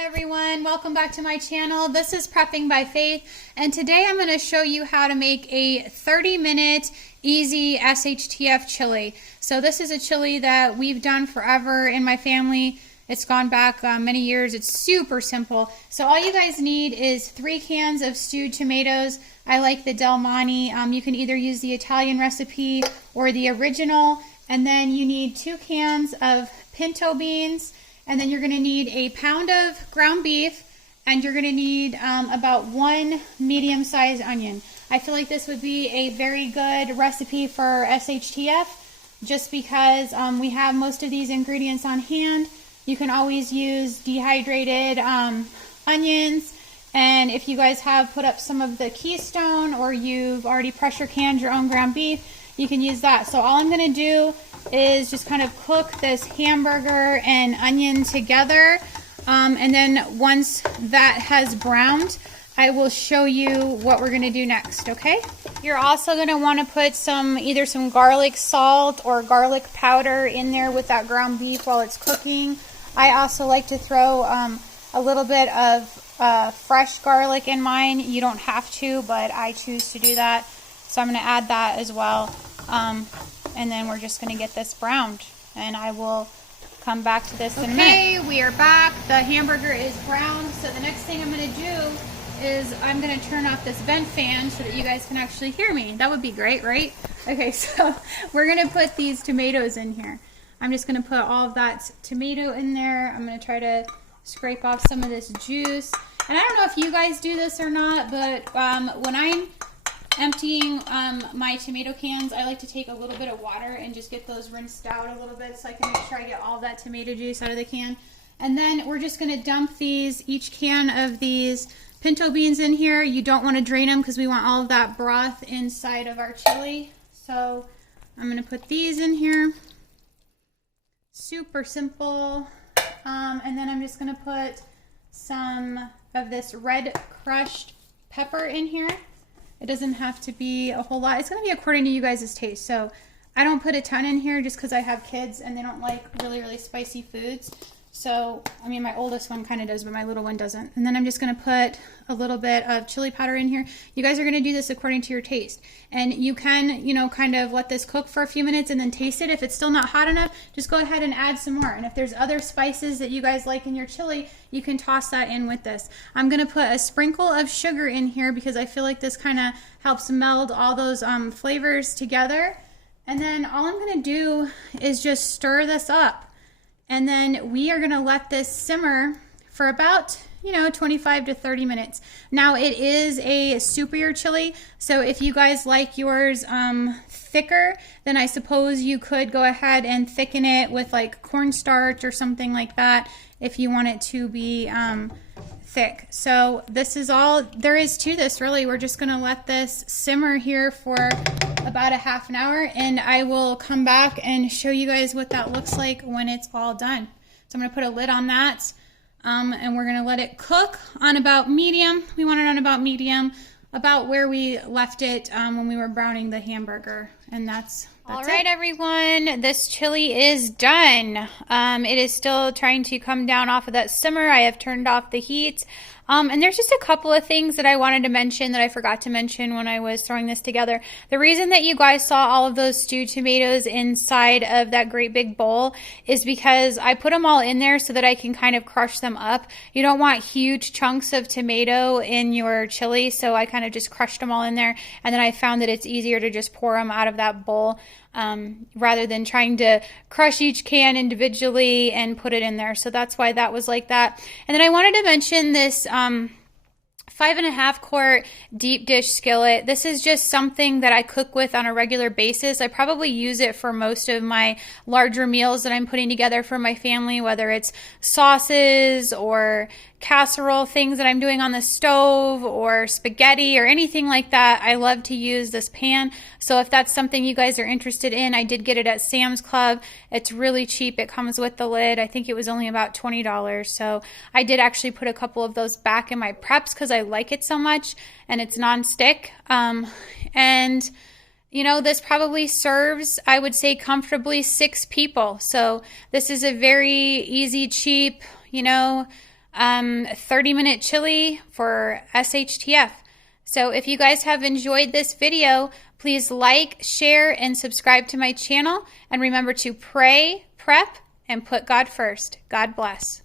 Hi everyone, welcome back to my channel. This is Prepping by Faith, and today I'm going to show you how to make a 30-minute easy SHTF chili. So this is a chili that we've done forever in my family. It's gone back many years. It's super simple. So all you guys need is 3 cans of stewed tomatoes. I like the Del Monte. You can either use the Italian recipe or the original. And then you need 2 cans of pinto beans. And then you're going to need a pound of ground beef, and you're going to need about 1 medium-sized onion. I feel like this would be a very good recipe for SHTF just because we have most of these ingredients on hand. You can always use dehydrated onions, and if you guys have put up some of the Keystone or you've already pressure canned your own ground beef, you can use that. So all I'm going to do is just kind of cook this hamburger and onion together, and then once that has browned, I will show you what we're going to do next. Okay, you're also going to want to put either some garlic salt or garlic powder in there with that ground beef while it's cooking. I also like to throw a little bit of fresh garlic in mine. You don't have to, but I choose to do that, so I'm going to add that as well. And then we're just going to get this browned, and I will come back to this in a minute. Okay, we are back. The hamburger is browned, so the next thing I'm going to do is I'm going to turn off this vent fan so that you guys can actually hear me. That would be great, right? Okay, so we're going to put these tomatoes in here. I'm just going to put all of that tomato in there. I'm going to try to scrape off some of this juice. And I don't know if you guys do this or not, but when I'm emptying my tomato cans, I like to take a little bit of water and just get those rinsed out a little bit so I can make sure I get all that tomato juice out of the can. And then we're just going to dump each can of these pinto beans in here. You don't want to drain them because we want all of that broth inside of our chili. So I'm going to put these in here. Super simple. And then I'm just going to put some of this red crushed pepper in here. It doesn't have to be a whole lot. It's going to be according to you guys' taste. So I don't put a ton in here just because I have kids and they don't like really, really spicy foods. So, I mean, my oldest one kind of does, but my little one doesn't. And then I'm just going to put a little bit of chili powder in here. You guys are going to do this according to your taste. And you can, you know, kind of let this cook for a few minutes and then taste it. If it's still not hot enough, just go ahead and add some more. And if there's other spices that you guys like in your chili, you can toss that in with this. I'm going to put a sprinkle of sugar in here because I feel like this kind of helps meld all those flavors together. And then all I'm going to do is just stir this up. And then we are going to let this simmer for about, 25 to 30 minutes. Now it is a soupier chili, so if you guys like yours thicker, then I suppose you could go ahead and thicken it with like cornstarch or something like that if you want it to be thick. So this is all there is to this, really. We're just going to let this simmer here for about a half an hour, and I will come back and show you guys what that looks like when it's all done. So I'm going to put a lid on that, and we're going to let it cook on about medium. We want it on about medium, about where we left it when we were browning the hamburger, and that's all right, everyone. This chili is done. It is still trying to come down off of that simmer. I have turned off the heat. And there's just a couple of things that I wanted to mention that I forgot to mention when I was throwing this together. The reason that you guys saw all of those stewed tomatoes inside of that great big bowl is because I put them all in there so that I can kind of crush them up. You don't want huge chunks of tomato in your chili, so I kind of just crushed them all in there. And then I found that it's easier to just pour them out of that bowl rather than trying to crush each can individually and put it in there. So that's why that was like that. And then I wanted to mention this 5.5 quart deep dish skillet. This is just something that I cook with on a regular basis. I probably use it for most of my larger meals that I'm putting together for my family, whether it's sauces or casserole things that I'm doing on the stove or spaghetti or anything like that. I love to use this pan. So if that's something you guys are interested in, I did get it at Sam's Club. It's really cheap. It comes with the lid. I think it was only about $20. So I did actually put a couple of those back in my preps because I like it so much, and it's non-stick. And this probably serves, I would say, comfortably 6 people. So this is a very easy, cheap, 30-minute chili for SHTF. So if you guys have enjoyed this video, please like, share, and subscribe to my channel. And remember to pray, prep, and put God first. God bless.